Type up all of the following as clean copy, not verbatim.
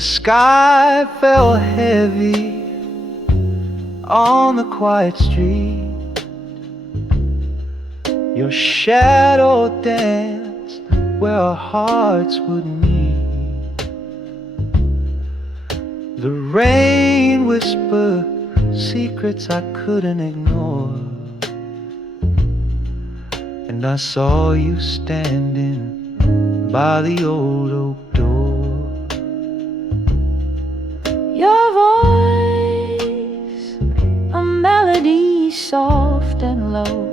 sky fell heavy on the quiet street. Your shadow danced where our hearts would meet. The rain whispered secrets I couldn't ignore, and I saw you standing by the old oak door. Your voice, a melody soft and low,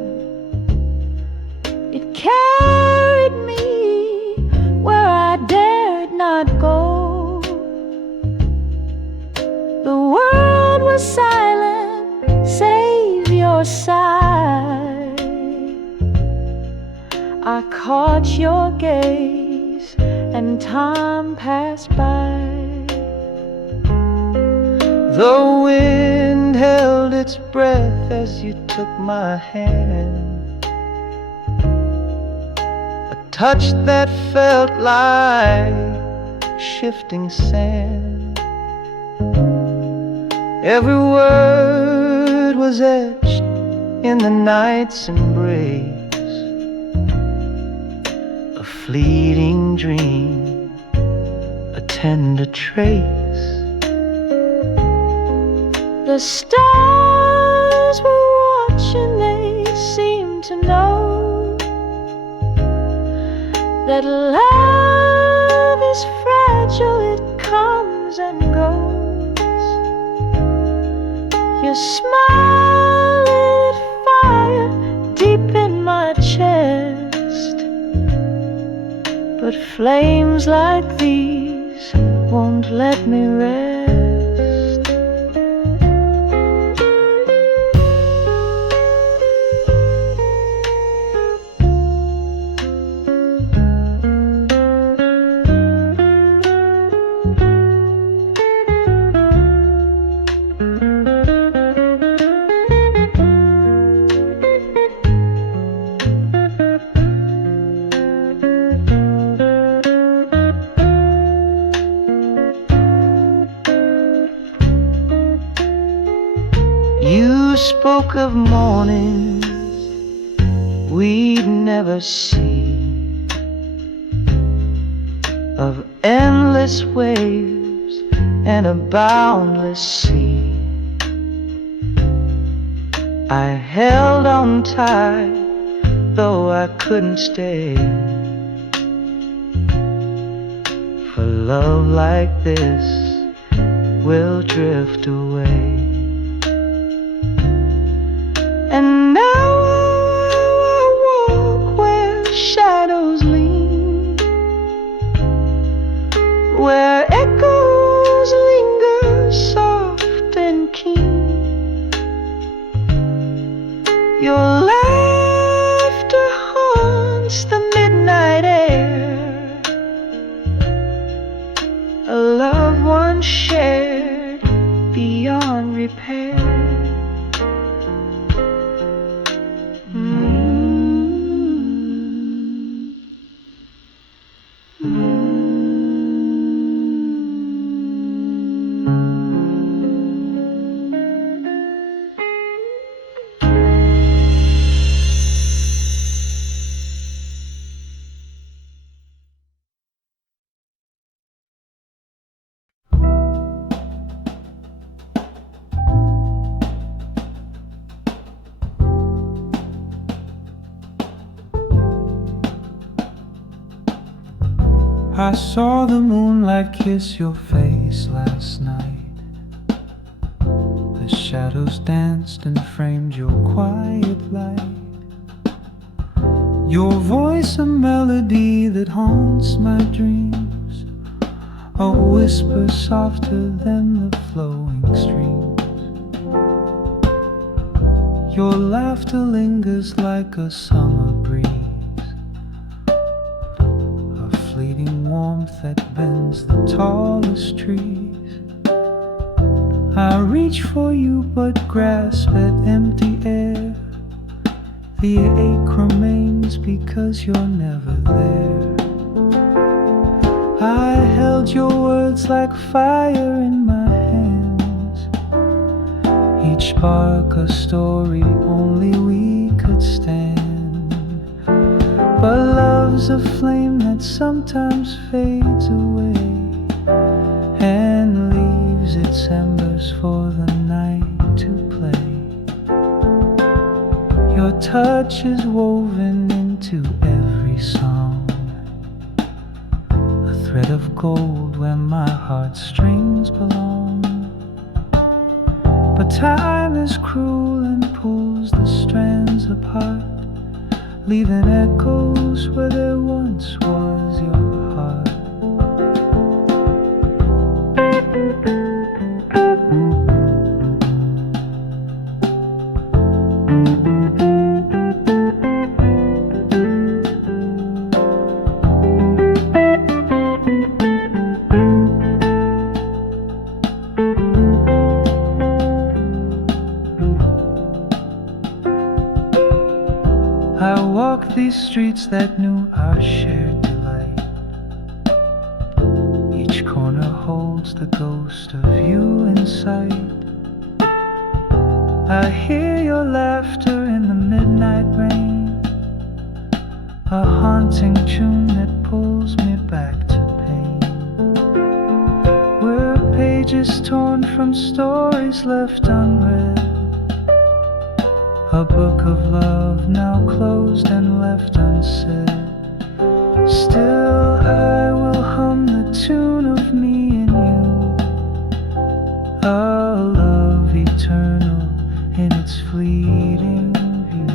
it carried me where I dared not go. The world was silent, save your sigh. I caught your gaze and time passed by. The wind held its breath as you took my hand, a touch that felt like shifting sand. Every word was etched in the night's embrace, a fleeting dream, a tender trace. The stars were watching, they seemed to know that love is fragile, it comes and goes. Your smile lit fire deep in my chest, but flames like these won't let me rest. You spoke of mornings we'd never see, of endless waves and a boundless sea. I held on tight, though I couldn't stay, for love like this will drift away. And now I walk where shadows lean, where echoes linger soft and keen. Your laughter haunts the midnight air, a love once shared beyond repair. I saw the moonlight kiss your face last night. The shadows danced and framed your quiet light. Your voice a melody that haunts my dreams, a whisper softer than the flowing streams. Your laughter lingers like a summer breeze, fleeting warmth that bends the tallest trees. I reach for you but grasp at empty air. The ache remains because you're never there. I held your words like fire in my hands, each spark a story only we could stand. But love's a flame that sometimes fades away and leaves its embers for the night to play. Your touch is woven into every song, a thread of gold where my heartstrings belong. But time is cruel and pulls the strands apart, leaving echoes where there once was your heart. I walk these streets that knew our shared delight. Each corner holds the ghost of you in sight. I hear your laughter in the midnight rain, a haunting tune that pulls me back to pain. We're pages torn from stories left unread, a book of love now closed and left unsaid. Still I will hum the tune of me and you, a love eternal in its fleeting view.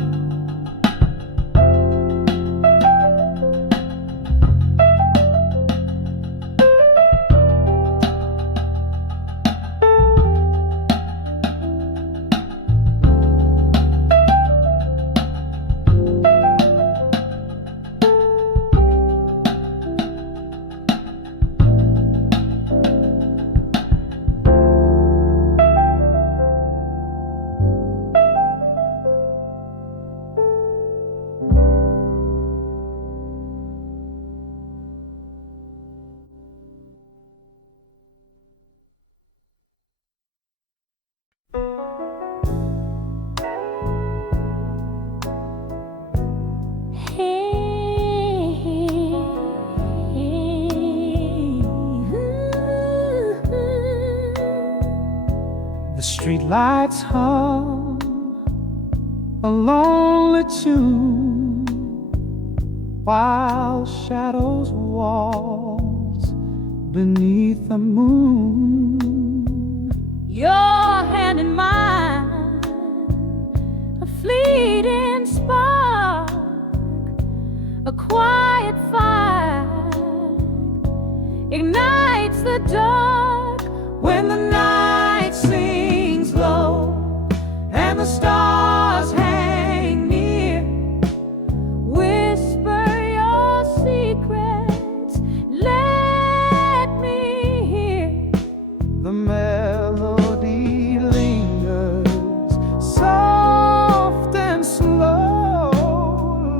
The street lights hum a lonely tune, while shadows waltz beneath the moon. Your hand in mine, a fleeting spark, a quiet fire ignites the dark. When the night sings low and the stars hang near, Whisper your secrets, let me hear. the melody lingers, soft and slow.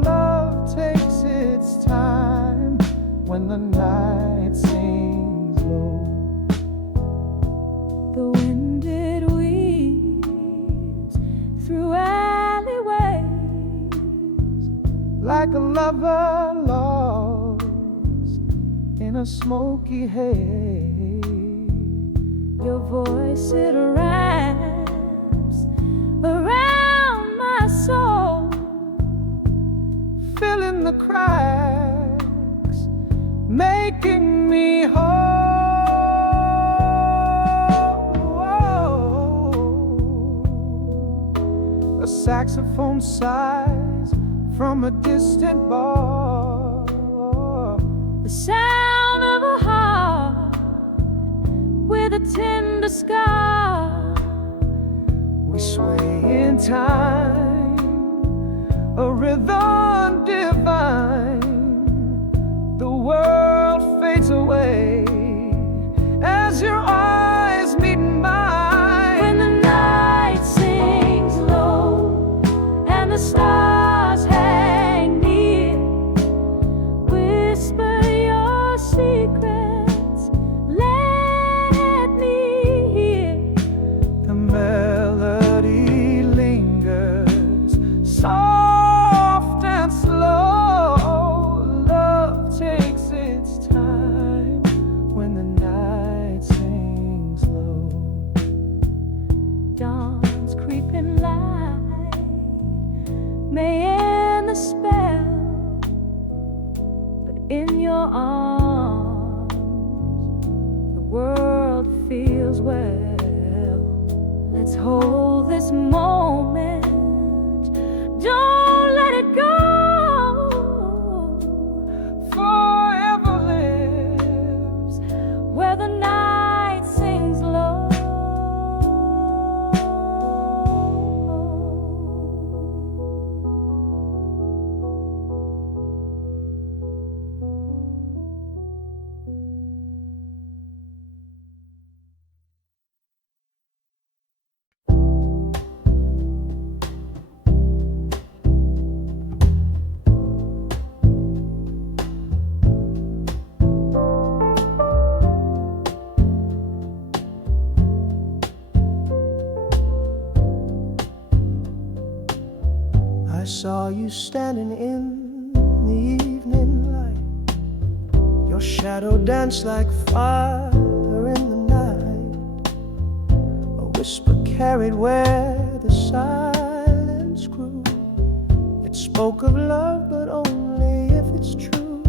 Love takes its time when the night sings low. The wind it weaves through alleyways, Like a lover lost in a smoky haze. your voice it wraps around my soul, Filling the cracks, making me whole. A saxophone sighs from a distant bar. the sound of a heart with a tender scar. We sway in time, a rhythm divine. The world fades away as your eyes meet mine. When the night sings low and the stars hang near, whisper your secret, arms, the world feels well. Let's hold this moment, don't let it go. Forever lives where the night sings low. I saw you standing in the evening light. Your shadow danced like fire in the night. A whisper carried where the silence grew. It spoke of love, but only if it's true.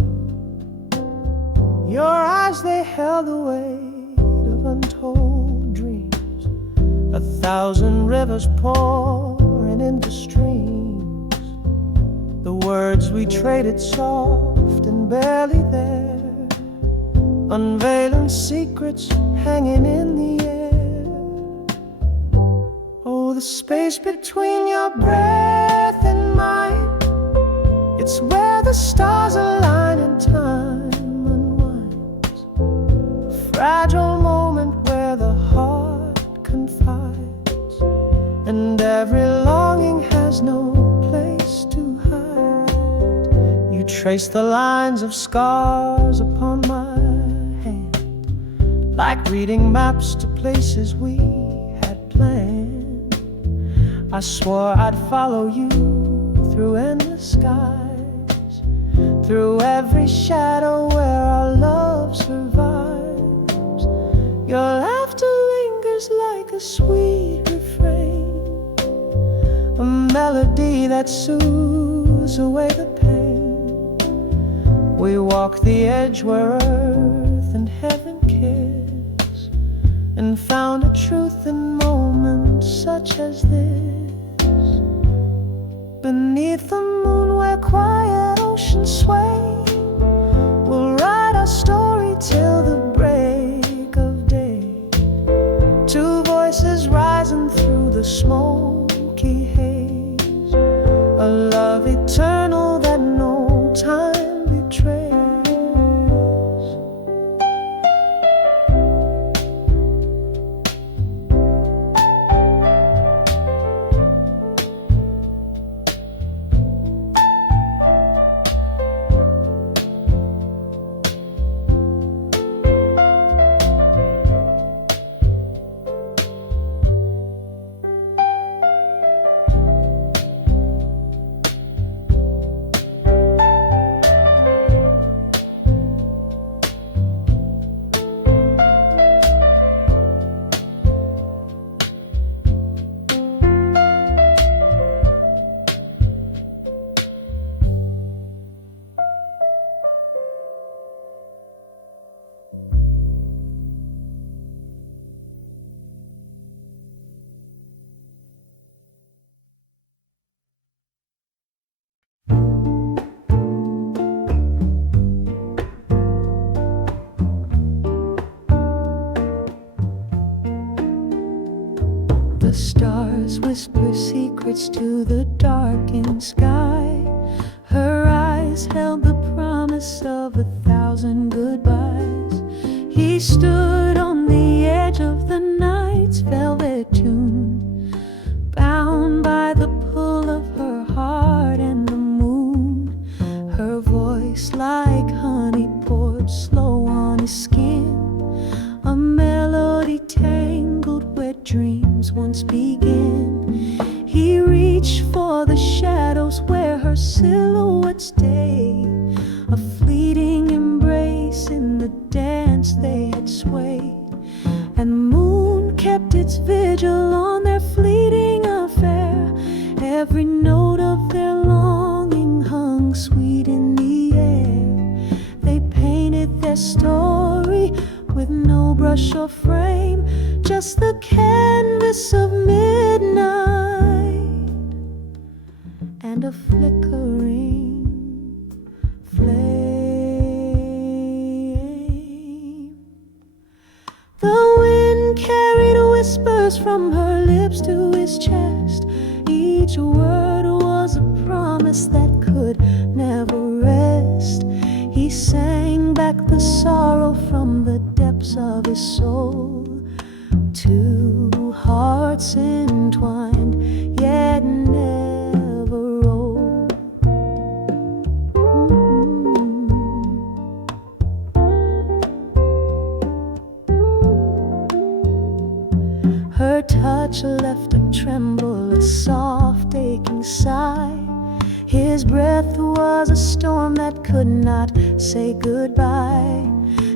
Your eyes, they held the weight of untold dreams. 1,000 rivers pouring into streams. The words we traded soft and barely there, unveiling secrets hanging in the air. Oh, the space between your breath and mine, it's where the stars align and time unwinds. A fragile moment where the heart confides, and every longing has no place to hide. You trace the lines of scars upon my hand, like reading maps to places we had planned. I swore I'd follow you through endless skies, through every shadow where our love survives. Your laughter lingers like a sweet refrain, a melody that soothes away the pain. We walk the edge where earth and heaven kiss, and found a truth in moments such as this. Beneath the moon where quiet oceans sway, we'll write our story till the break of day. Two voices rising through the smoky haze, a love eternal that no time betrays. The stars whisper secrets to the darkened sky. Her eyes held the promise of 1,000 goodbyes. He stood on the edge of the night's velvet tune, bound by the pull of her heart and the moon. Her voice like honey poured slow on his skin, a melody tangled where dreams once began. He reached for the shadows where her silhouette stayed, a fleeting embrace in the dance they had swayed. And the moon kept its vigil on their fleeting affair. Every note of their longing hung sweet in the air. They painted their story with no brush or frame, just the canvas of midnight and a flickering flame. The wind carried whispers from her lips to his chest. Each word was a promise that could never rest. He sang back the sorrow from the depths of his soul. Two hearts entwined, yet never old. Her touch left a tremble, a soft aching sigh. His breath was a storm that could not say goodbye.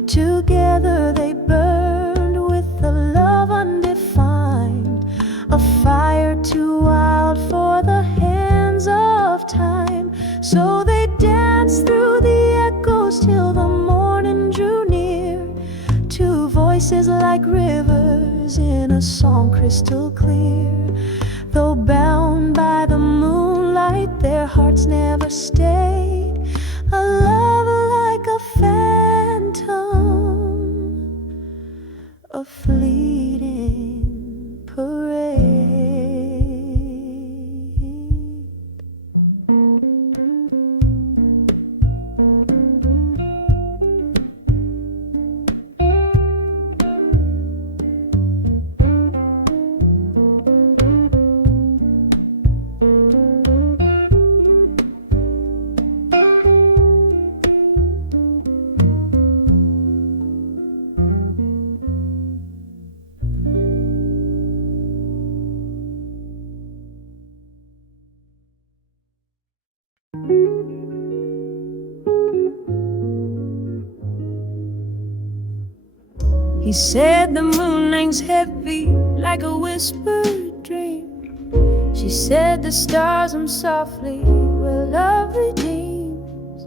Together they burned with a love undefined, a fire too wild for the hands of time. So they danced through the echoes till the morning drew near. Two voices like rivers in a song crystal clear. Though bound by the moonlight, their hearts never stayed. A love like a phantom, a fleeting parade. He said the moon hangs heavy like a whispered dream. She said the stars hum softly where love redeems.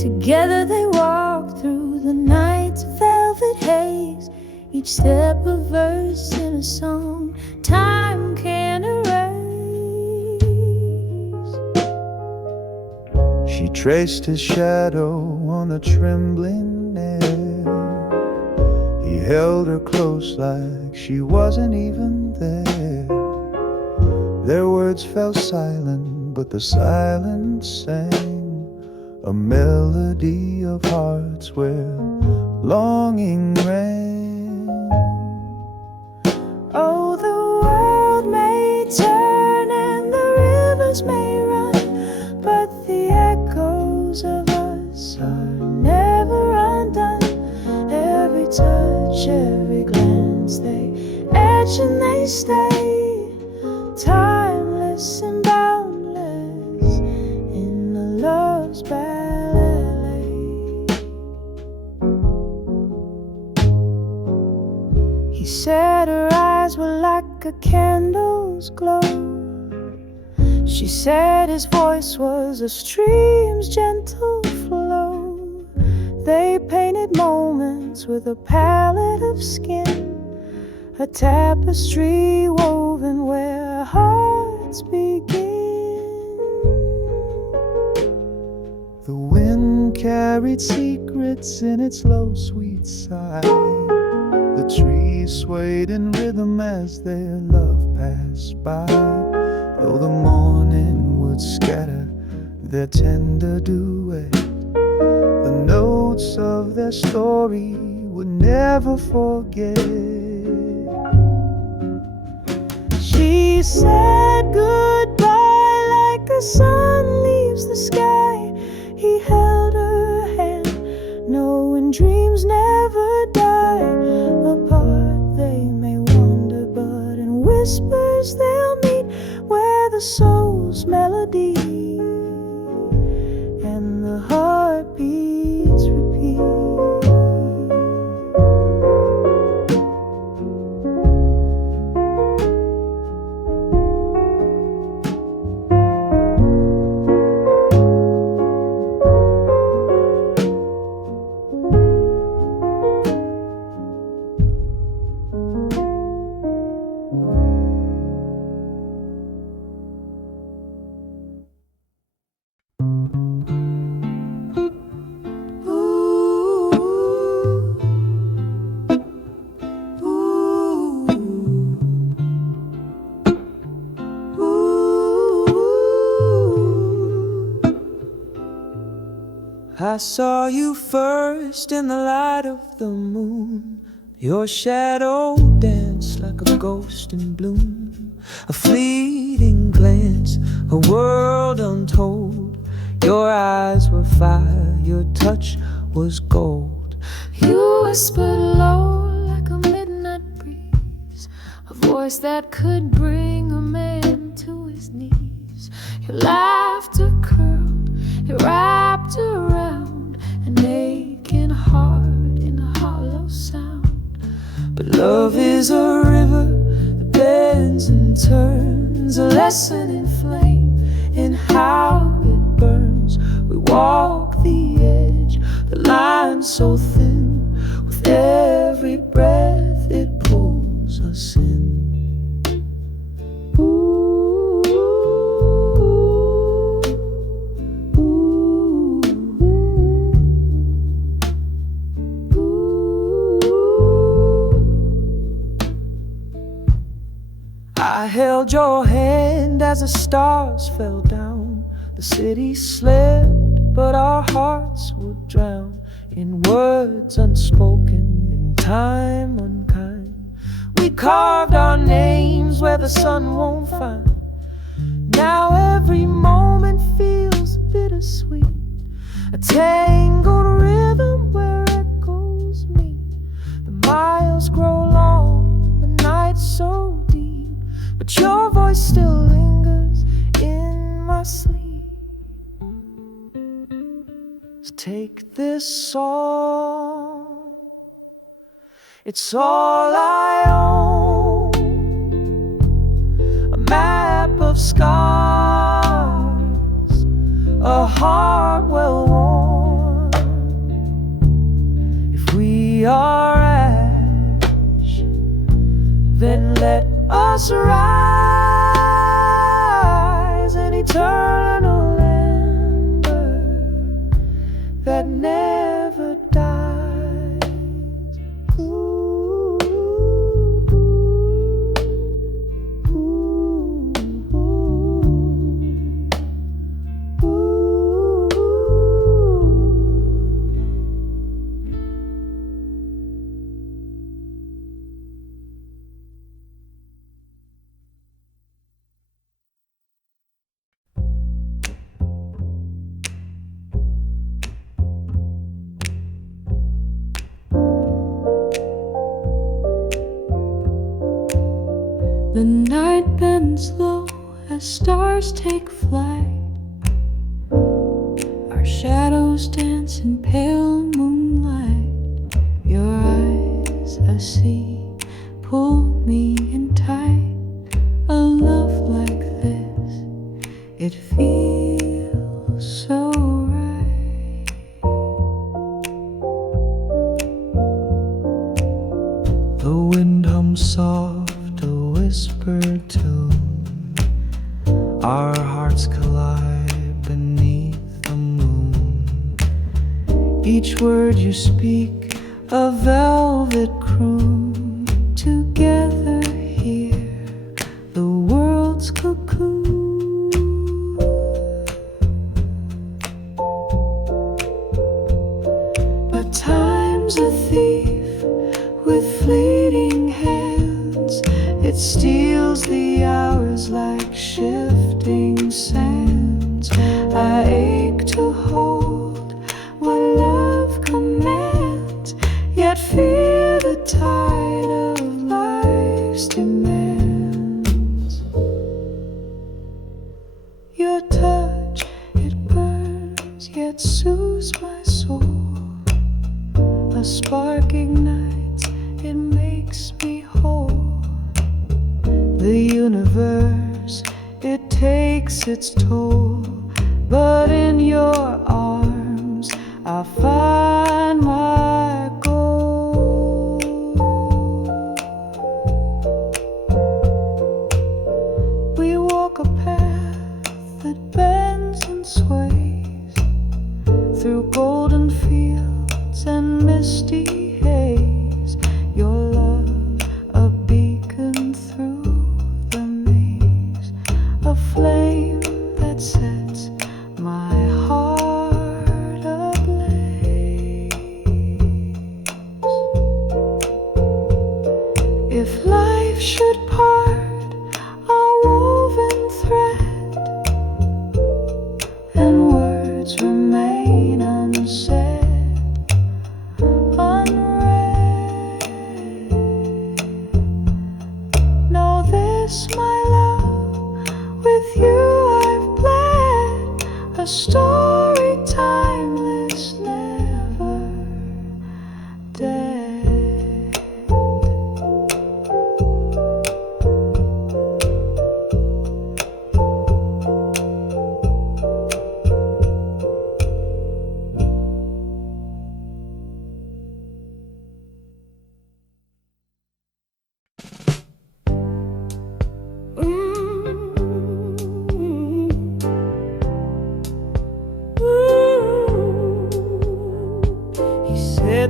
Together they walked through the night's velvet haze, each step a verse in a song time can erase. She traced his shadow on the trembling air. He held her close like she wasn't even there. Their words fell silent, but the silence sang a melody of hearts where longing rang. Oh, the world may turn and the rivers may run, but the echoes of us are never undone. Every touch, every glance, they etch and they stay, timeless and boundless in the love's ballet. He said her eyes were like a candle's glow. She said his voice was a stream's gentle flow. They painted moments with a palette of skin, a tapestry woven where hearts begin. The wind carried secrets in its low, sweet sigh. The trees swayed in rhythm as their love passed by. Though the morning would scatter their tender duet, the notes of their story would never forget. She said goodbye like the sun leaves the sky. He held her hand, knowing dreams never die. Apart they may wander, but in whispers they'll meet, where the soul's melody and the heartbeats repeat. I saw you first in the light of the moon. Your shadow danced like a ghost in bloom. A fleeting glance, a world untold. Your eyes were fire, your touch was gold. You whispered low like a midnight breeze, a voice that could bring a man to his knees. Your laughter curled, it wrapped around an aching heart in a hollow sound. But love is a river that bends and turns, a lesson in flame, in how it burns. We walk the edge, the line so thin, with every breath it pulls us in. I held your hand as the stars fell down. The city slept, but our hearts would drown in words unspoken, in time unkind. We carved our names where the sun won't find. Now every moment feels bittersweet, a tangled rhythm where echoes meet. The miles grow long, the nights so deep, but your voice still lingers in my sleep. So take this song, it's all I own, a map of scars, a heart well worn. If we are ash, then let us rise, an eternal ember that never dies. Ooh, ooh, ooh, ooh, ooh. The night bends low as stars take flight. Our shadows dance in pale moonlight. Your eyes I see pull me in tight. A love like this, it feels so right. The wind hums soft, a whispered tune. Our hearts collide beneath the moon. Each word you speak, a velvet croon. Together here, the world's cocoon. But time's a thief with fleeting hands. It steals the hours like shifting sands. I ache to hold what love commands, yet fear the tide of life's demands. Your touch, it burns, yet soothes my soul. A spark ignites, it makes me whole. The universe, it takes its toll, but in your arms I find my goal. We walk a path that bends and sways through golden fields and misty haze. Your love, a beacon through the maze, a flame that sets my heart words remain unsaid, unread. Know this, my love, with you I've planned a story timeless, never dead.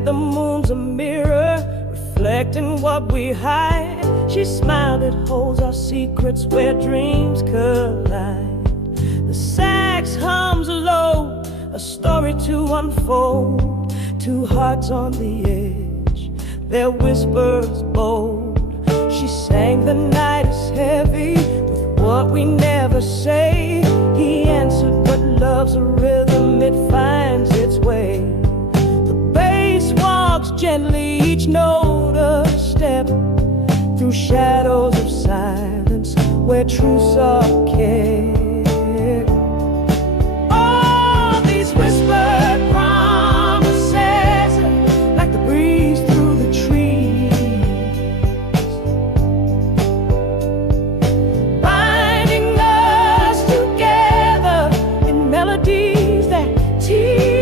The moon's a mirror reflecting what we hide. She smiled, it holds our secrets where dreams collide. The sax hums low, a story to unfold. Two hearts on the edge, their whispers bold. She sang, the night is heavy with what we never say. He answered, but love's a rhythm, it finds its way. Walks gently, each note a step through shadows of silence where truths are kept. All these whispered promises, like the breeze through the trees, binding us together in melodies that tease.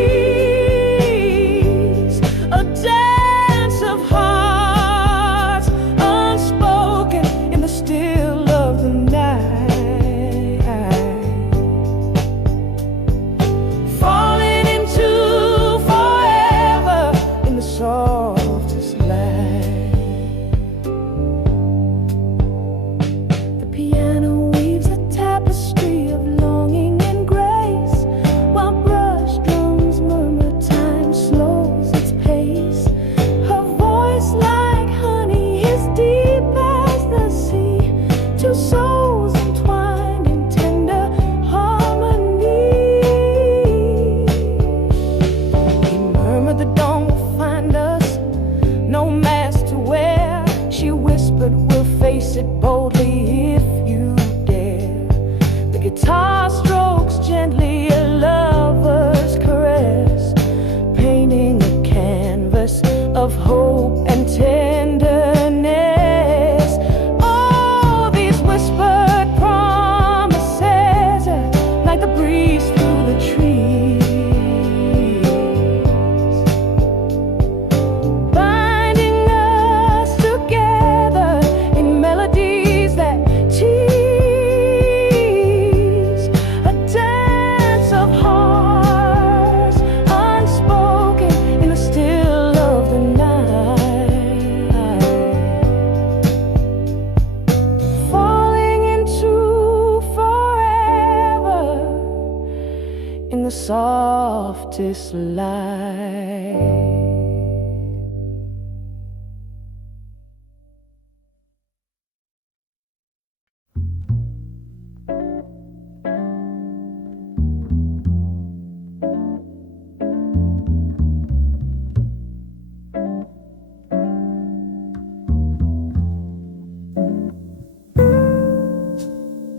Softest light.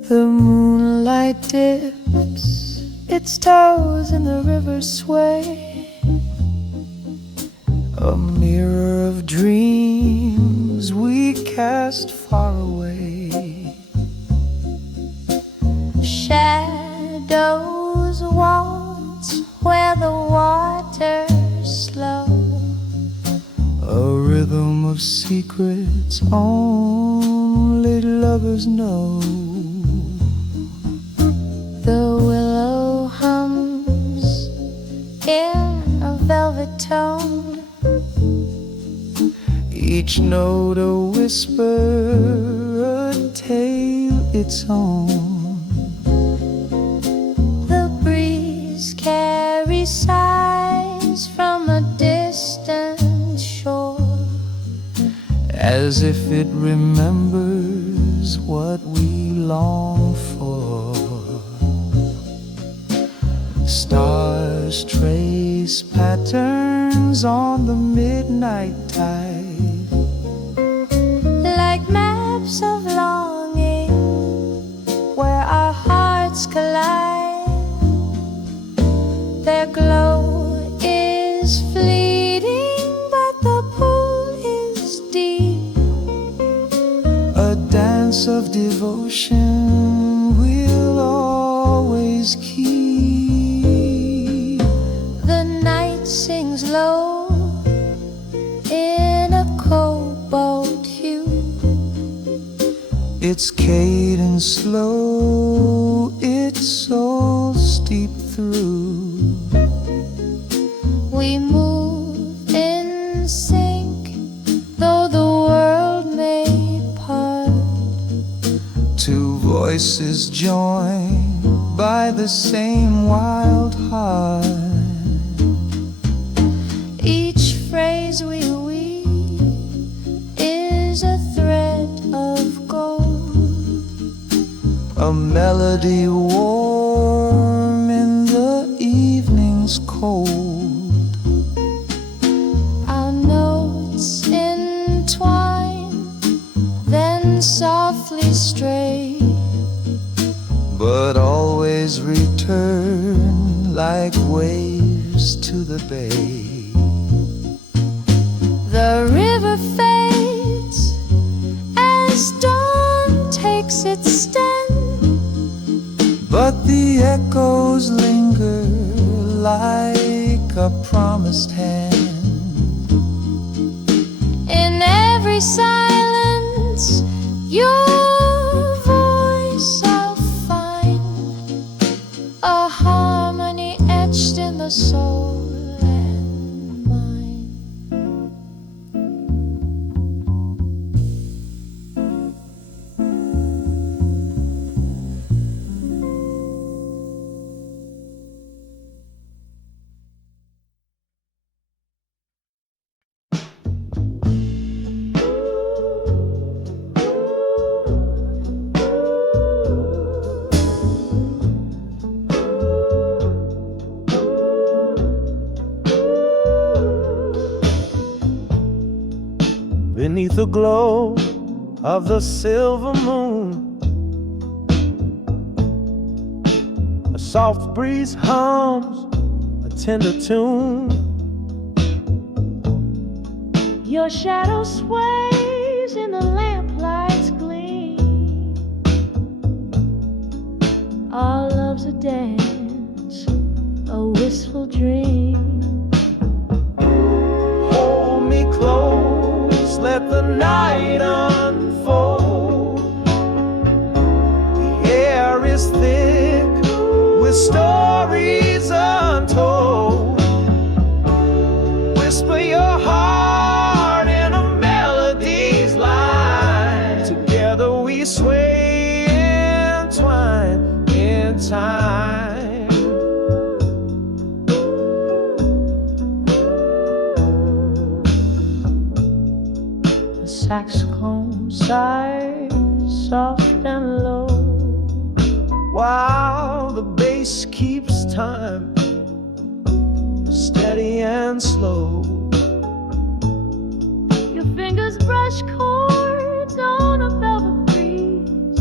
The moonlight dips its toes in the river's sway, a mirror of dreams we cast far away. Shadows waltz where the water's slow, a rhythm of secrets only lovers know. the willow hums in a velvet tone, each note a whisper, a tale its own. the breeze carries sighs from a distant shore, As if it remembers what we long for. Stars Stars trace patterns on the midnight tide, like maps of longing where our hearts collide. Their glow is fleeting, but the pool is deep. a dance of devotion we'll always keep. The night sings low in a cobalt hue. Its cadence slow, its soul steep through. We move in sync, though the world may part. Two voices joined by the same wild heart. Each phrase we weave is a thread of gold, A melody warm in the evening's cold. our notes entwine, then softly stray. But always return like waves to the bay. The river fades as dawn takes its stand, But the echoes linger like a promised hand. in every silence your voice I'll find, a harmony etched in the soul and mind. Beneath the glow of the silver moon, a soft breeze hums a tender tune. Your shadow sways in the lamplight's gleam. Our love's a dance, a wistful dream. Hold me close, let the night unfold. The air is thick with stories untold. Whisper your heart in a melody's line. Together we sway entwined in time. The saxophone sighs soft and low, while the bass keeps time, steady and slow. Your fingers brush chords on a velvet breeze.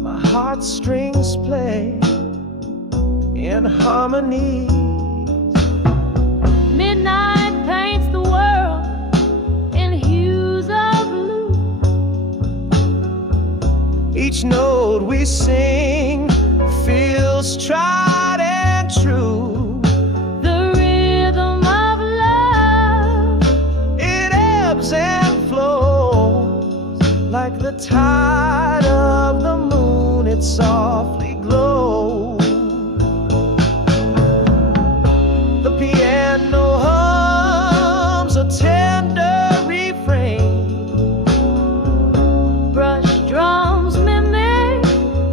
My heartstrings play in harmony. Midnight paints the world in hues of blue. Each note we sing feels tried and true. The rhythm of love, it ebbs and flows like the tide of the moon. It softly glows. The piano hums a tender refrain. Brush drums mimic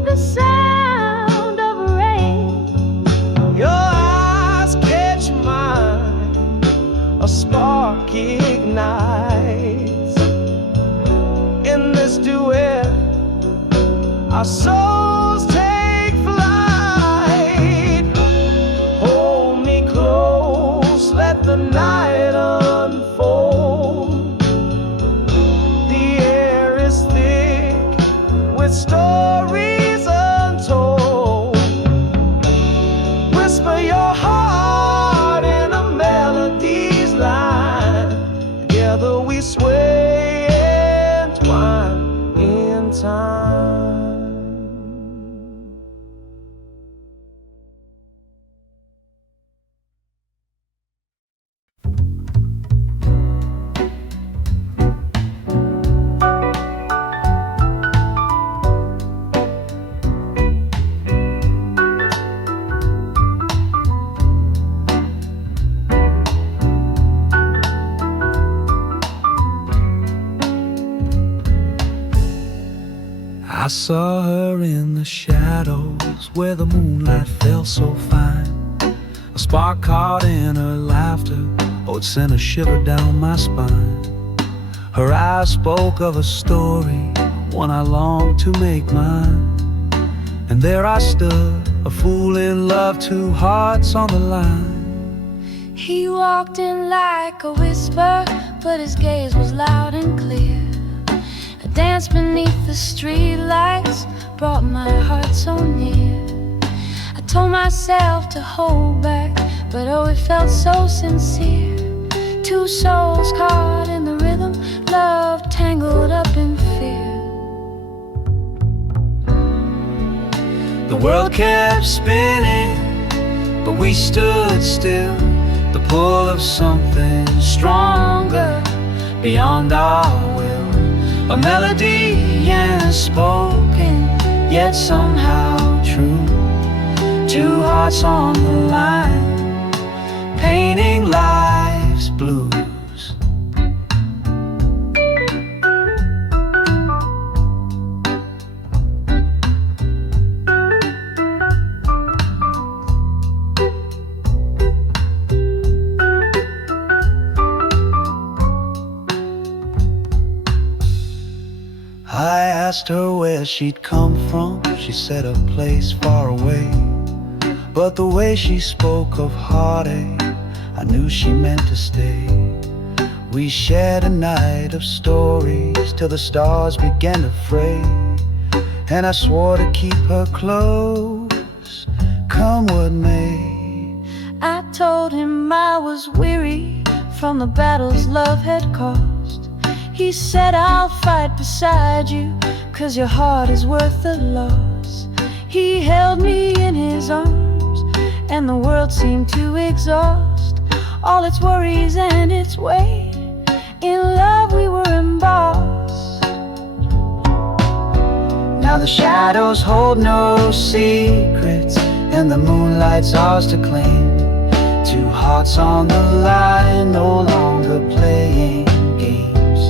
the sound of rain. Your eyes catch mine, a spark ignites. In this duet, our souls take flight. whisper your heart in a melody's line. Together we sway and twine in time. I saw her in the shadows where the moonlight fell so fine. A spark caught in her laughter, oh, it sent a shiver down my spine. Her eyes spoke of a story, one I longed to make mine. And there I stood, a fool in love, two hearts on the line. He walked in like a whisper, but his gaze was loud and clear. A dance beneath the streetlights brought my heart so near. I told myself to hold back, but oh, it felt so sincere. Two souls caught in the rhythm, love tangled up in fear. The world kept spinning, but we stood still. The pull of something stronger beyond our will. A melody unspoken, yet somehow true. Two hearts on the line, painting life's blues. I asked her where she'd come from. She said a place far away. But the way she spoke of heartache, I knew she meant to stay. We shared a night of stories till the stars began to fray. And I swore to keep her close, come what may. I told him I was weary from the battles love had caused. He said, I'll fight beside you, 'cause your heart is worth the loss. He held me in his arms, and the world seemed to exhaust all its worries and its weight. In love we were embossed. Now the shadows hold no secrets, and the moonlight's ours to claim. Two hearts on the line, no longer playing games.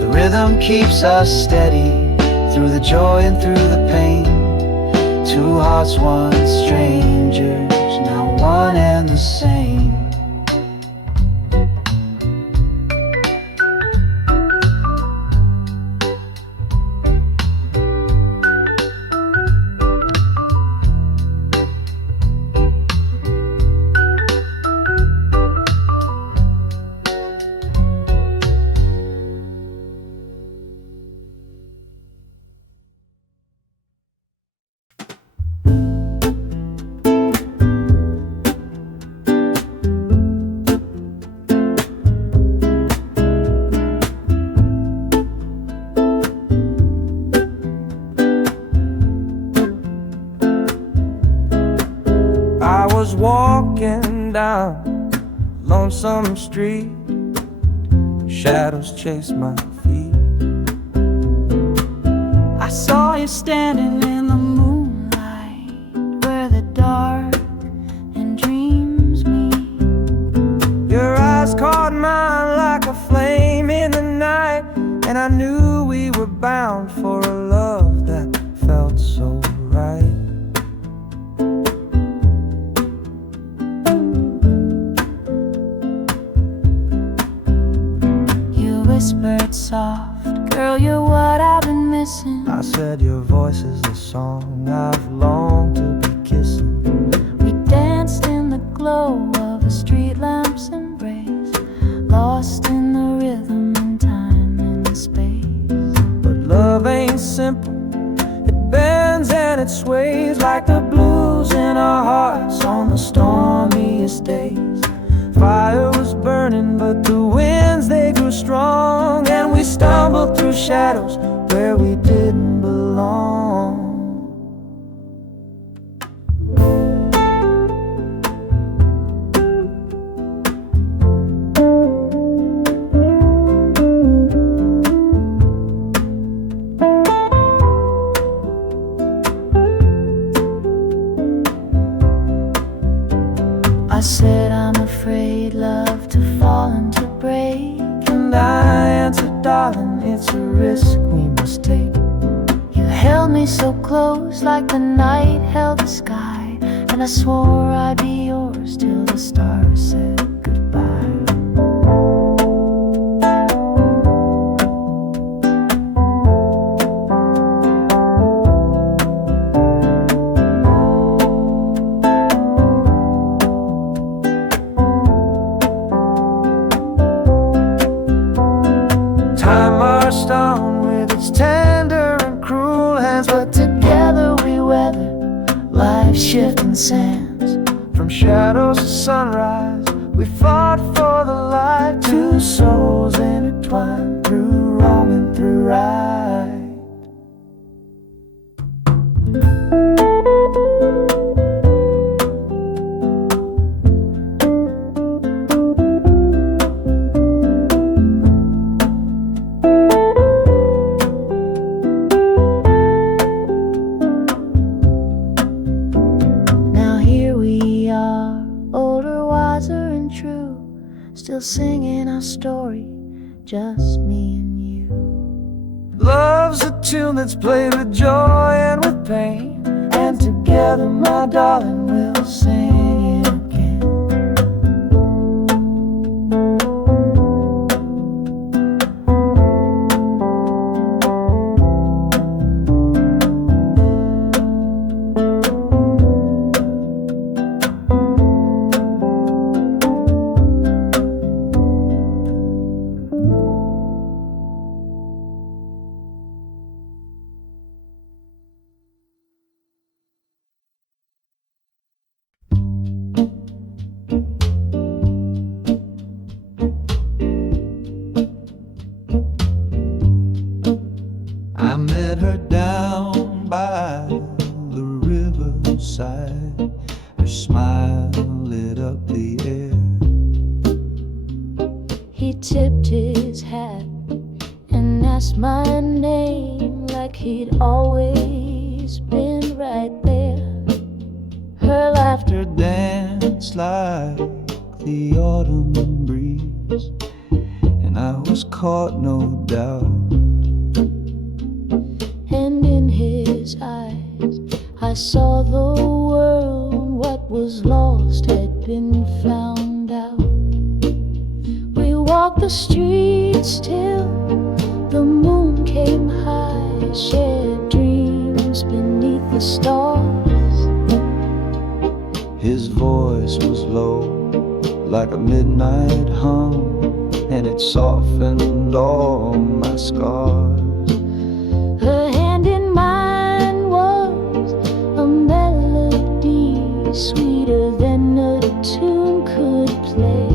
The rhythm keeps us steady through the joy and through the pain. Two hearts, once strangers, now one and the same. I was walking down lonesome street, shadows chased my feet. I saw you standing in the moonlight, where the dark and dreams meet. Your eyes caught mine like a flame in the night, and I knew we were bound for a love that felt so right. Whispered soft, girl, you're what I've been missing. I said your voice is the song I've longed to be kissing. We danced in the glow of a street lamp's embrace, lost in the rhythm and time and space. But love ain't simple, it bends and it sways like the blues in our hearts on said, I'm afraid, love, to fall and to break. And I answered, darling, it's a risk we must take. You held me so close, like the night held the sky, and I swore I'd be yours till the stars said goodbye. Time marched on with its tender and cruel hands, but Together we weather life's shifting sands. from shadows to sunrise, we fought for the light. Two souls intertwined through wrong and through right. Now here we are, older, wiser and true, still singing our story, just me and you. Love's a tune that's played with joy and with pain, And together, my darling, we'll sing it again. I met her down by the riverside. Her smile lit up the air. He tipped his hat and asked my name, like he'd always been right there. Her laughter Her dance like the autumn breeze, and I was caught, no doubt. and in his eyes I saw the world. What was lost had been found out. We walked the streets till the moon came high, shared dreams beneath the stars. His voice was low, like a midnight hum, and it softened all my scars. Her hand in mine was a melody sweeter than a tune could play.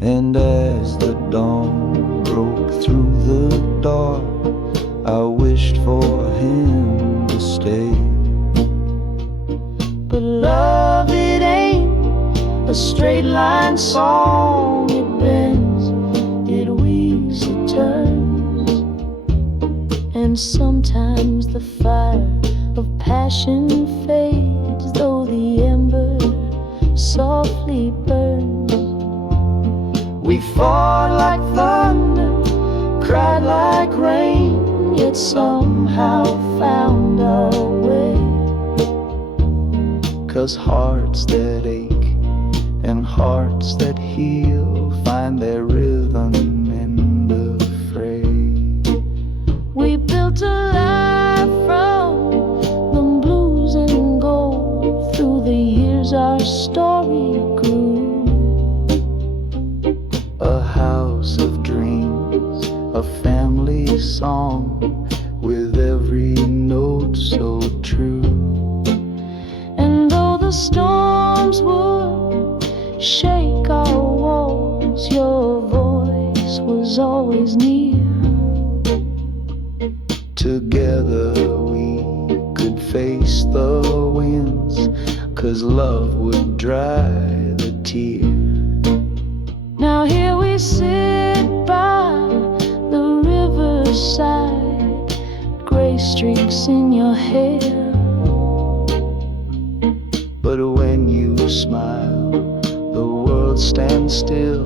And as the dawn broke through the dark, I wished for him to stay. But love, it ain't a straight line song. It bends, it weaves, it turns. And sometimes the fire of passion fades, though the ember softly burns. We fought like thunder, Cried like rain, yet somehow found our way. 'cause hearts that ache and hearts that heal find their rhythm in the fray. We built a life from the blues and gold. Through the years our story grew. A house of dreams, a family song, with every note so true. And though the storms would shake our walls, your voice was always near. Together we could face the winds, 'cause love would dry the tear. Now here we sit by the riverside, gray streaks in your hair. But when you you smile, the world stands still,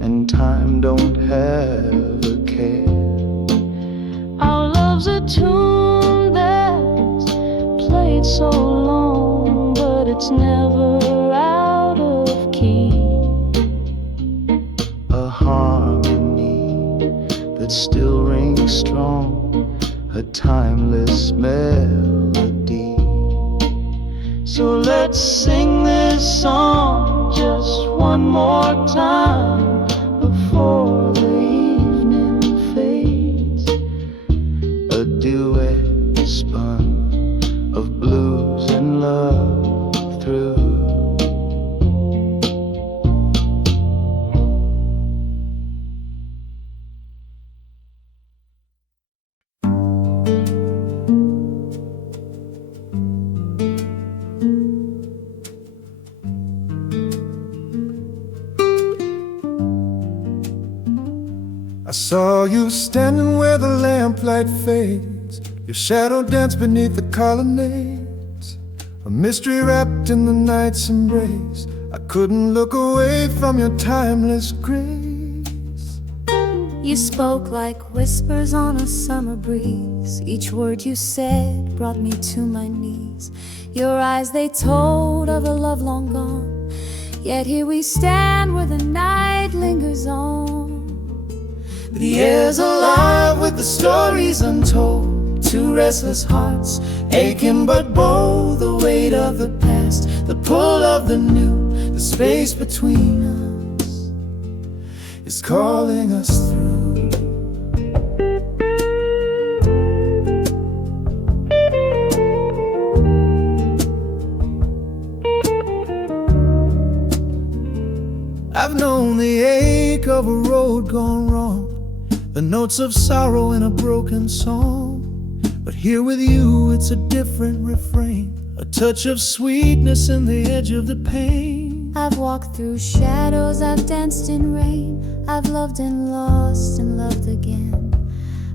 and time don't have a care. Our love's a tune that's played so long, but it's never out of key. A harmony that still rings strong, a timeless melody. So let's sing this song just one more time before the evening fades. A duet spun of blues and love through. I saw you standing where the lamplight fades, your shadow dance beneath the colonnades, a mystery wrapped in the night's embrace. I couldn't look away from your timeless grace. You spoke like whispers on a summer breeze. Each word you said brought me to my knees. Your eyes, they told of a love long gone, yet here we stand where the night lingers on. The air's alive with the stories untold, two restless hearts aching but bold. The weight of the past, the pull of the new, the space between us is calling us through. I've known the ache of a road gone wrong, the notes of sorrow in a broken song. But here with you it's a different refrain, a touch of sweetness in the edge of the pain. I've walked through shadows, I've danced in rain, I've loved and lost and loved again.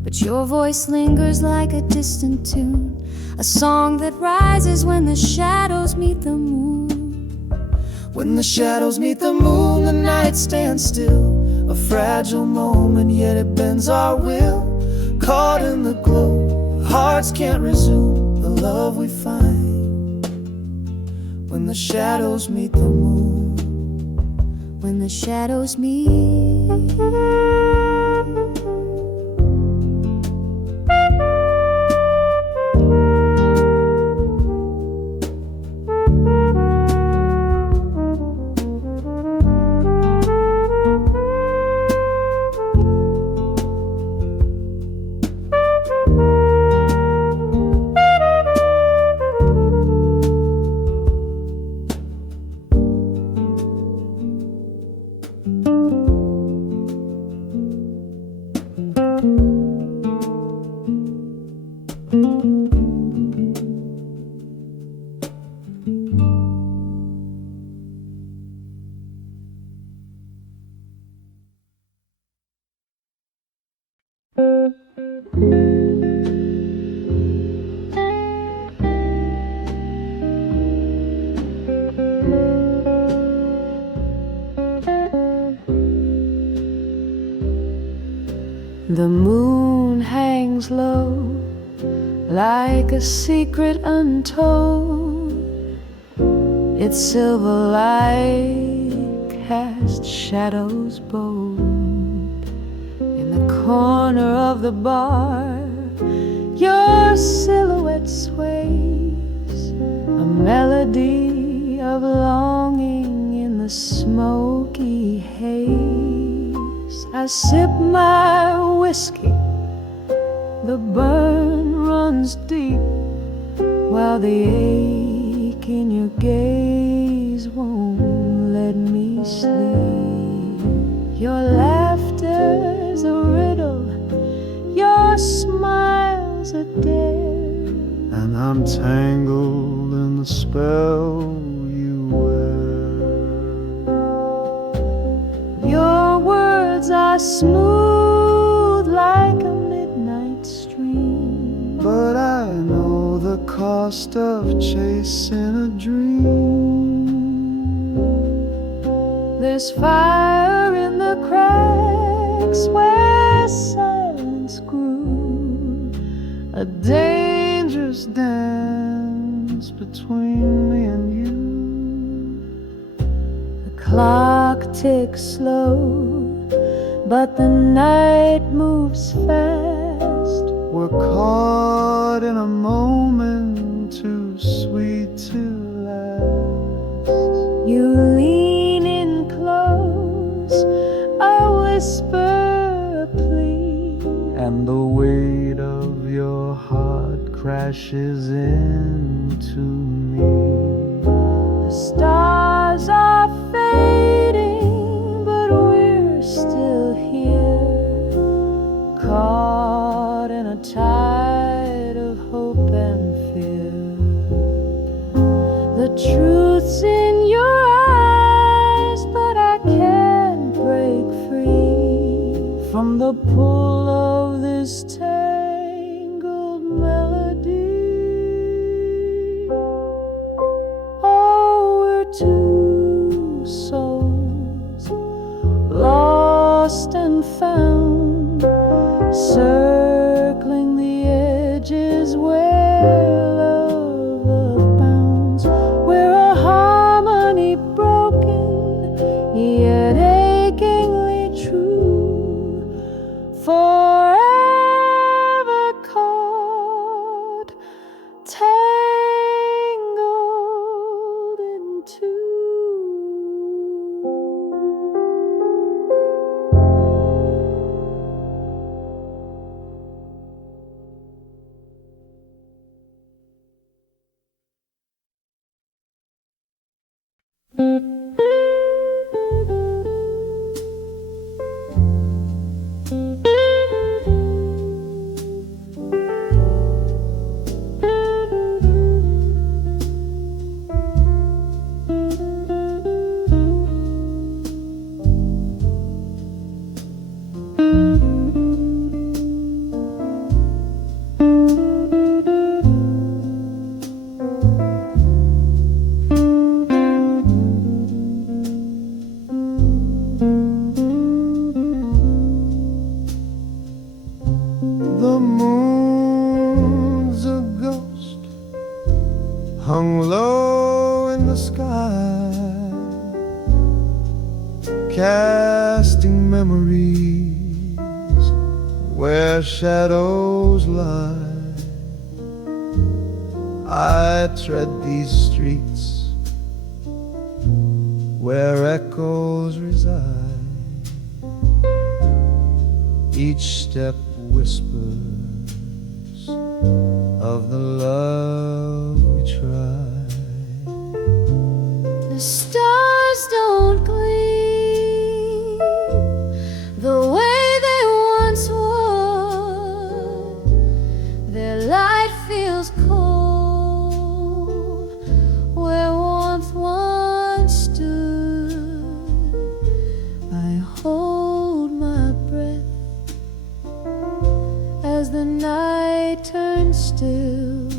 But your voice lingers like a distant tune, a song that rises when the shadows meet the moon. When the shadows meet the moon, the night stands still, a fragile moment, yet it bends our will. Caught in the glow, hearts can't resume the love we find when the shadows meet the moon. When the shadows meet. The moon hangs low like a secret untold. Its silver light casts shadows bold. In the corner of the bar, your silhouette sways, a melody of longing in the smoky haze. I sip my whiskey, the burn runs deep, while the ache in your gaze won't let me sleep. Your laughter's a riddle, your smile's a dare, And I'm tangled in the spell you wear. your words are smooth like a midnight stream. But I know the cost of chasing a dream. There's fire in the cracks where silence grew, a dangerous dance between me and you. The clock ticks slow, but the night moves fast. We're caught in a moment too sweet to last. You lean in close, I whisper a plea, And the weight of your heart crashes into me. the stars are fading, but we're still here, caught in a tide of hope and fear. The truth's in your eyes, but I can't break free from the pull of this tangled melody. Oh, we're two souls lost and found, circling the edges where love bounds. We're a harmony broken, yet achingly true, forever caught, tangled in two. The moon's a ghost, hung low in the sky, casting memories where shadows lie. I tread these streets where echoes reside. Each step whispers of the love we tried. The stars don't gleam the way they once would. Their light feels cold where warmth once stood. I hold my breath as the night turns still.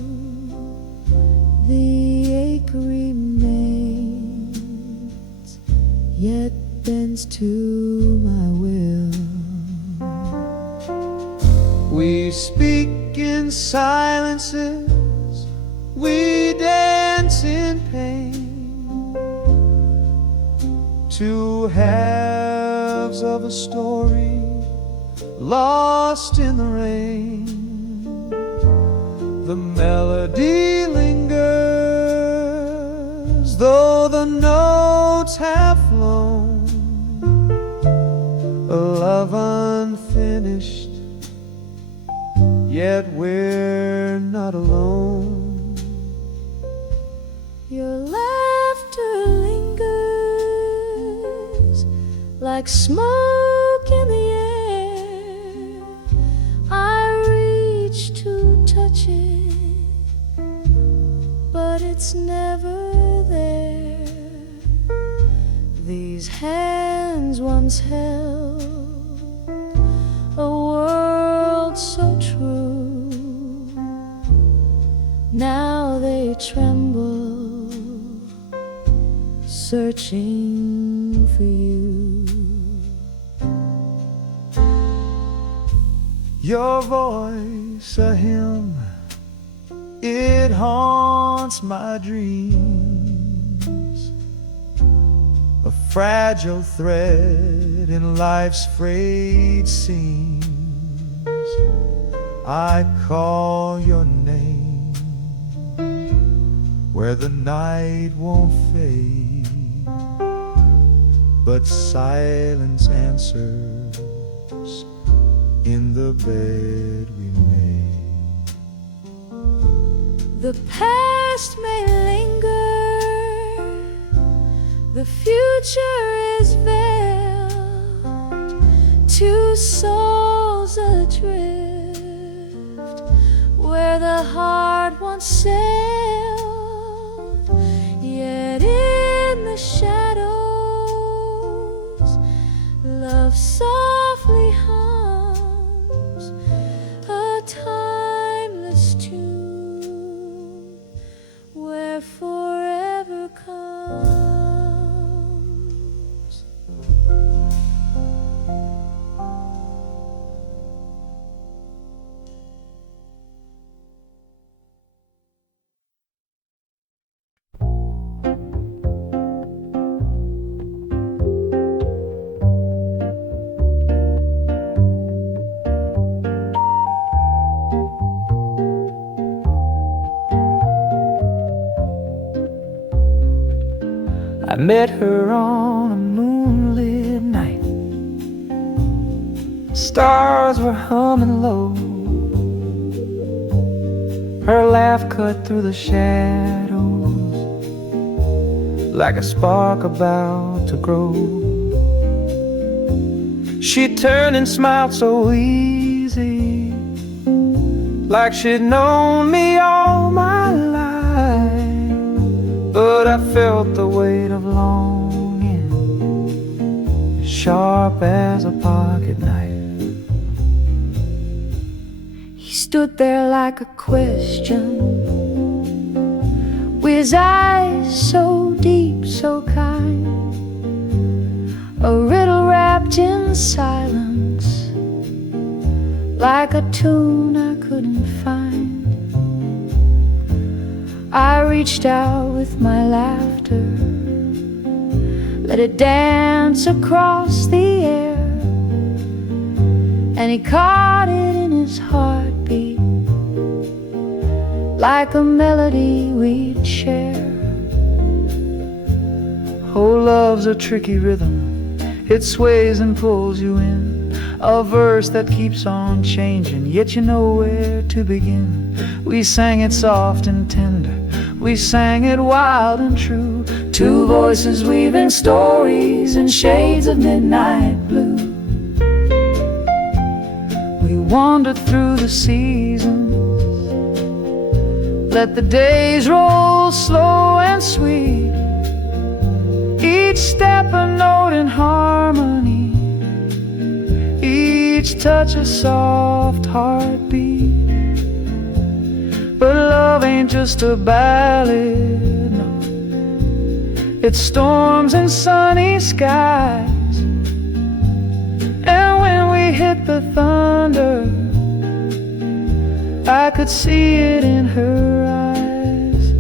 The ache remains, yet bends to my will. We speak in silences, we dance in pain. Two halves of a story lost in the rain. The melody lingers, though the notes have flown. A love unfinished, yet we're not alone. Your laughter lingers like smoke in the air. I reach to touch it, but it's never there. These hands once held a world so true. Now they tremble, searching for for you. Your voice, a hymn, it haunts my dreams, a fragile thread in life's frayed seams. I call your name where the night won't fade, but silence answers in the bed we made. The past may linger, the future is veiled, two souls adrift where the heart once sailed. Yet in the shadows, love softly hums a timeless tune where forever comes. I met her on a moonlit night. Stars were humming low. Her laugh cut through the shadows like a spark about to grow. She turned and smiled so easy, like she'd known me all my life. But I felt the weight of longing, sharp as a pocket knife. He stood there like a question, with his eyes so deep, so kind, a riddle wrapped in silence, like a tune I couldn't find. I reached out with my laughter, let it dance across the air, and he caught it in his heartbeat, like a melody we'd share. Oh, love's a tricky rhythm, it sways and pulls you in, a verse that keeps on changing, yet you know where to begin. We sang it soft and tender, we sang it wild and true, two voices weaving stories in shades of midnight blue. We wandered through the seasons, let the days roll slow and sweet, each step a note in harmony, each touch a soft heartbeat. But love ain't just a ballad, no, it's storms and sunny skies. And when we hit the thunder, I could see it in her eyes.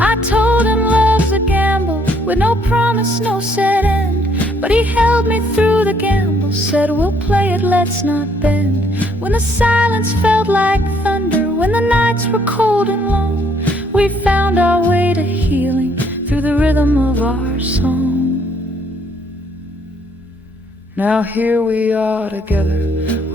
I told him love's a gamble, with no promise, no set end, but he held me through the gamble, said we'll play it, let's not bend. When the silence felt like thunder, when the nights were cold and long, we found our way to healing through the rhythm of our song. Now here we are together,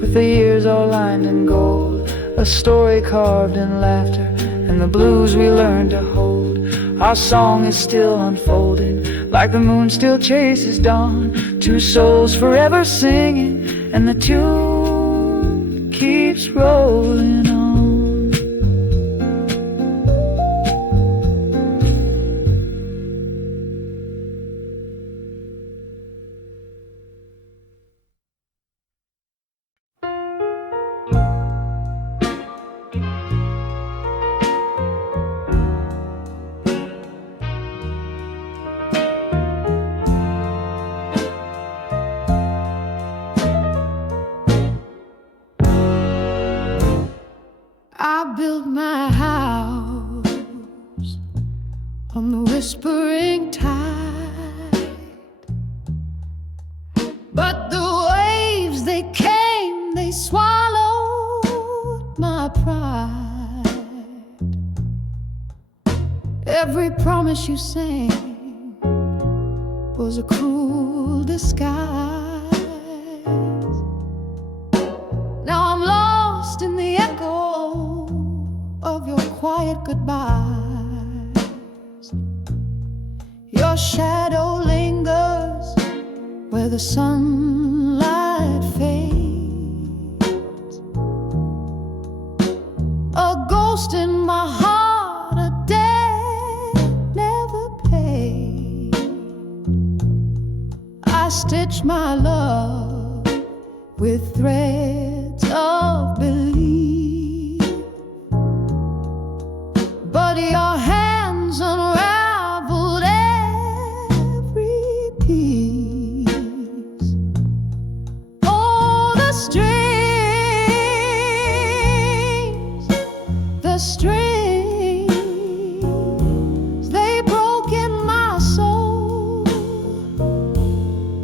with the years all lined in gold, a story carved in laughter, and the blues we learned to hold. Our song is still unfolding, like the moon still chases dawn, two souls forever singing, and the tune keeps rolling on. built my house on the whispering tide, but the waves, they came, they swallowed my pride. Every promise you sang was a cruel disguise. Now I'm lost in the echo of your quiet goodbyes. Your shadow lingers where the sunlight fades. A ghost in my heart, a debt never paid. I stitch my love with threads of belief, but your hands unraveled every piece. Oh, the strings, they broke in my soul.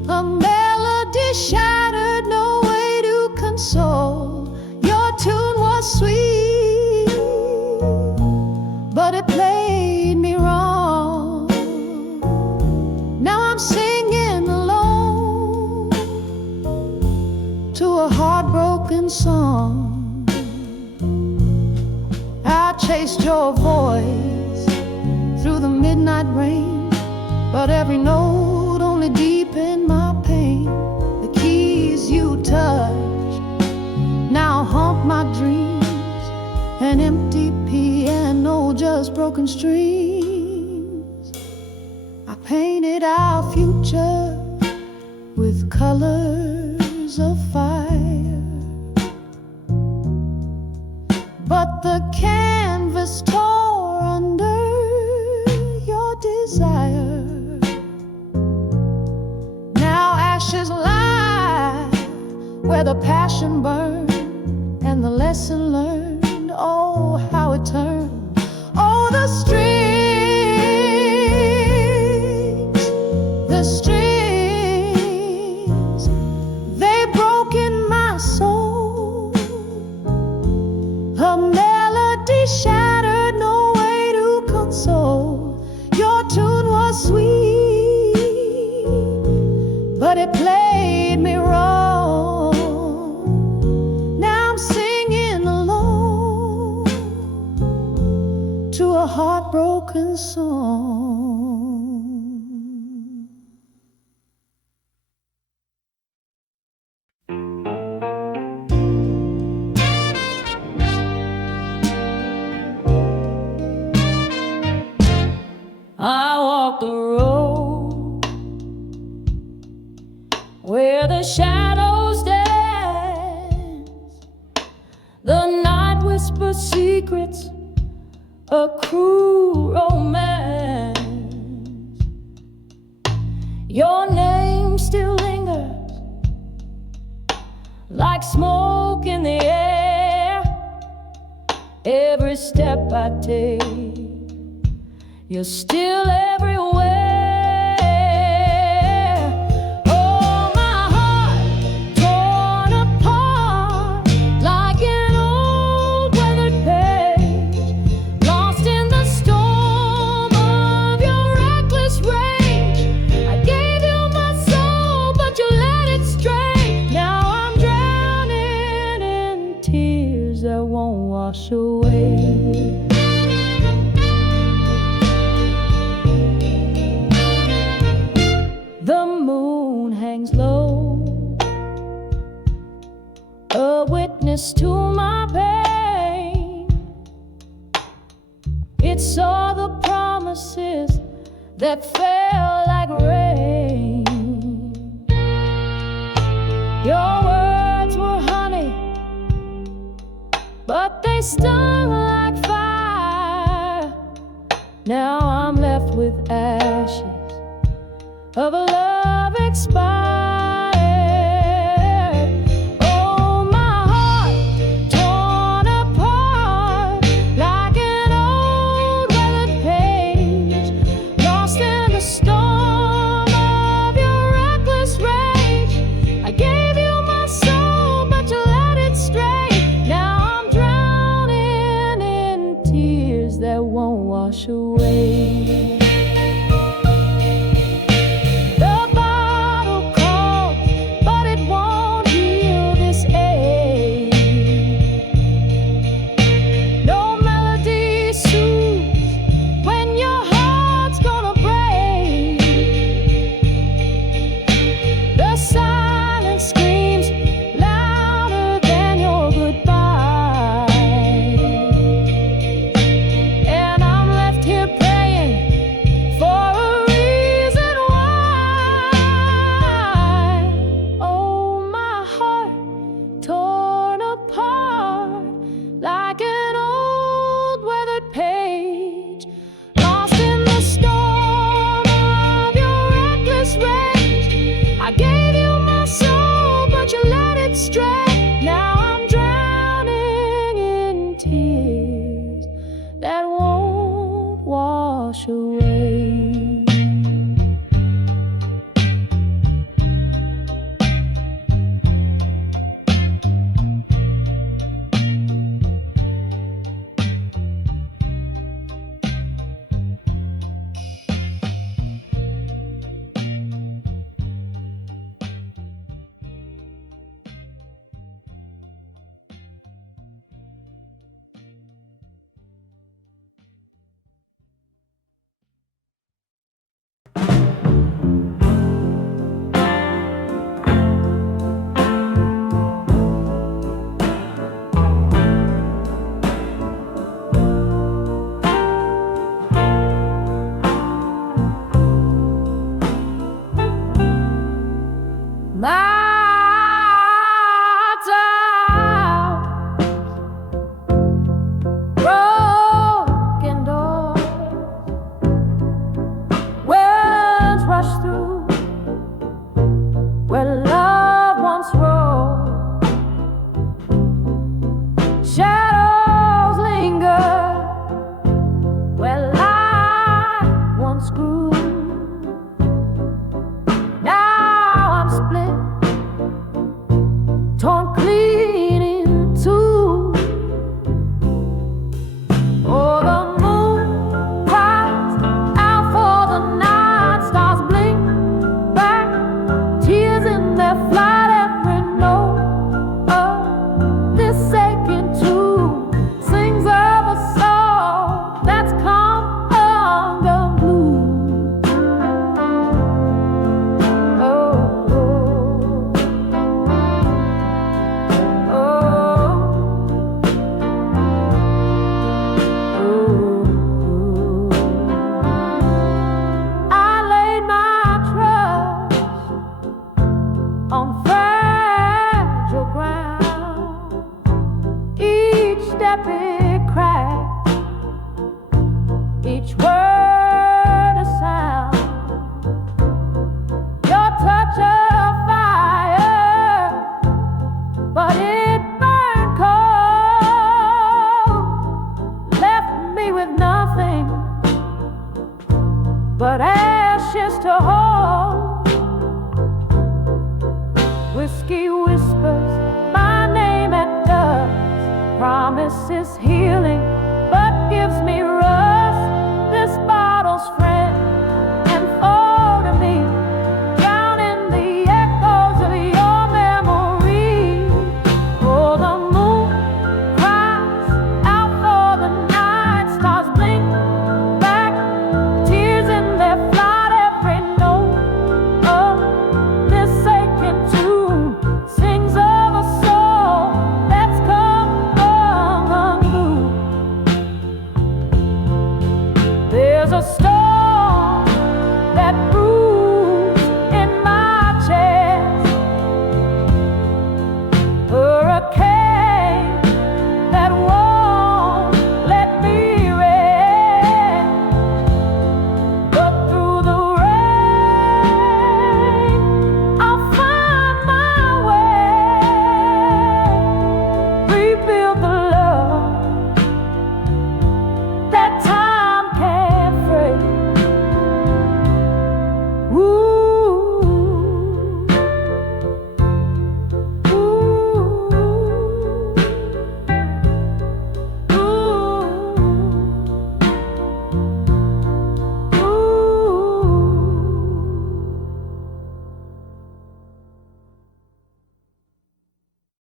A melody shattered, no way to console. Your tune was sweet, but it played me wrong. Now I'm singing alone to a heartbroken song. I chased your voice through the midnight rain, but every note only deepened my pain. The keys you touched now haunt my dreams. An empty piano, just broken strings. I painted our future with colors of fire, but the canvas tore under your desire. Now ashes lie where the passion burned, and the lesson learned, oh, how it turned. Oh, the strings, they broke in my soul. A melody shattered, no way to console. Your tune was sweet, but it played me wrong. Now I'm singing alone to a heartbroken song. I walk the road where the shadows dance. The night whispers secrets, a cruel romance. Your name still lingers like smoke in the air. Every step I take, you're still everywhere. Oh, my heart torn apart like an old weathered page, lost in the storm of your reckless rage. I gave you my soul, but you let it stray. Now I'm drowning in tears that won't wash away. The moon hangs low, a witness to my pain. It saw the promises that fell like rain. Your words were honey, but they stung like fire. Now I'm left with ashes of a love expired. Oh, my heart torn apart but ashes to hold. Whiskey whispers my name at dusk, promises healing, but gives me rust. This bottle's friend and foe to me, drowning the echoes of your memory. Oh, the moon cries out for the night, stars blink back, tears in their flight. Every note of this aching tune sings of a soul that's come unglued. There's a storm that